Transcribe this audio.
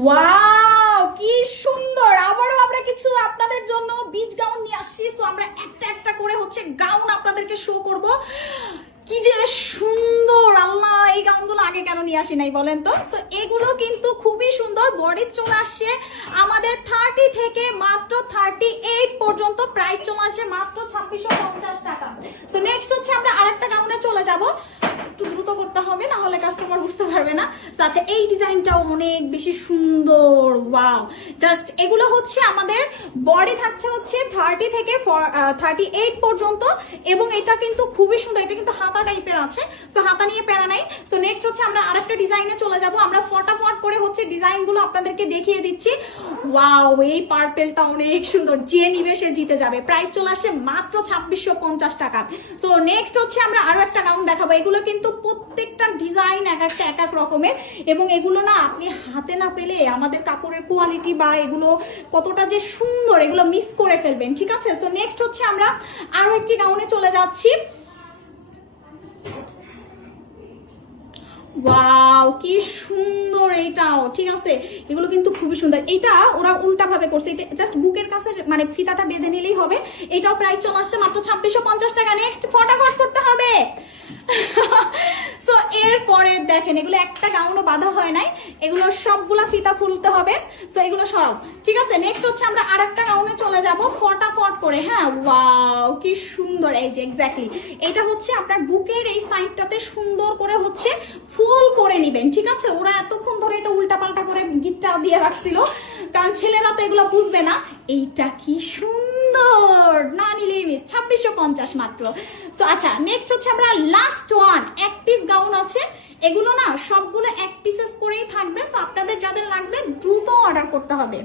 Wow কি সুন্দর, আবারও আমরা কিছু আপনাদের জন্য বিচ গাউন নিয়ে আসছি। সো আমরা একটা একটা করে হচ্ছে গাউন আপনাদেরকে শো করব। কি যে সুন্দর, আল্লাহ এই গাউনগুলো আগে কেন নিয়ে আসি নাই বলেন তো। সো এগুলো কিন্তু খুবই সুন্দর, বডি চলে আসছে আমাদের 30 থেকে মাত্র 38 পর্যন্ত, প্রাইস চলে আসে মাত্র 2650 টাকা। সো নেক্সট হচ্ছে আমরা আরেকটা গাউনে চলে যাব, একটু দ্রুত করতে হবে না হলে কাস্টমার বুঝতে পারবে না। আচ্ছা এই ডিজাইনটাও অনেক বেশি সুন্দর, ওয়াও জাস্ট এগুলো হচ্ছে আমাদের বডি থাকছে হচ্ছে 30 থেকে 38 পর্যন্ত, এবং এটা কিন্তু খুবই সুন্দর, এটা কিন্তু হাতা টাইপের আছে, সো হাতা নিয়ে প্যারা নাই। সো নেক্সট হচ্ছে আমরা আরেকটা ডিজাইনে চলে যাব, আমরা ফটাফট করে হচ্ছে ডিজাইনগুলো আপনাদেরকে দেখিয়ে দিচ্ছি। ওয়াও এই পার্পেলটা অনেক সুন্দর, যে নিবে সে জিতে যাবে, প্রাইস চলে আসে মাত্র 2650 টাকা। সো নেক্সট হচ্ছে আমরা আরো একটা গাউন দেখাবো, এগুলো কিন্তু প্রত্যেকটা ডিজাইন এক একটা এক এক রকমের, এবং এগুলো না আপনি হাতে না পেলে আমাদের কাপড়ের কোয়ালিটি বা এগুলো কতটা যে সুন্দর এগুলো মিস করে ফেলবেন, ঠিক আছে। সো নেক্সট হচ্ছে আমরা আরো একটি গাউনে চলে যাচ্ছি। ওয়াও কি সুন্দর এইটাও, ঠিক আছে এগুলো কিন্তু খুবই সুন্দর। এটা ওরা উল্টা ভাবে করছে, এটা জাস্ট বুকের কাছে মানে ফিতাটা বেঁধে নিলেই হবে। এটাও প্রাইস চলে আসছে মাত্র 2650 টাকা। নেক্সট ফটাফট করতে হবে। সো এরপরে দেখেন এগুলো একটা গাউনও বাঁধা হয় নাই, এগুলো সবগুলা ফিতা খুলতে হবে। সো এগুলো সব ঠিক আছে। নেক্সট হচ্ছে আমরা আরেকটা গাউনে চলে যাব ফটাফট করে। হ্যাঁ ওয়াও কি সুন্দর, এই যে এক্স্যাক্টলি এটা হচ্ছে আপনার বুকের এই সাইডটাতে সুন্দর করে হচ্ছে ফুল করে নিবেন, ঠিক আছে। ওরা এতক্ষণ ধরে এটা উল্টা পাল্টা করে গিটটা দিয়ে রাখছিল, কারণ ছেলেরা তো এগুলো বুঝবে না। এইটা কি সুন্দর, না নিলেই মিস, 2650 মাত্র। সো আচ্ছা নেক্সট হচ্ছে আমরা লাস্ট ওয়ান, এক পিস গাউন আছে, এগুলো না সবগুলো এক পিসেস করেই থাকবে। সো আপনাদের যাদের লাগবে দ্রুত অর্ডার করতে হবে।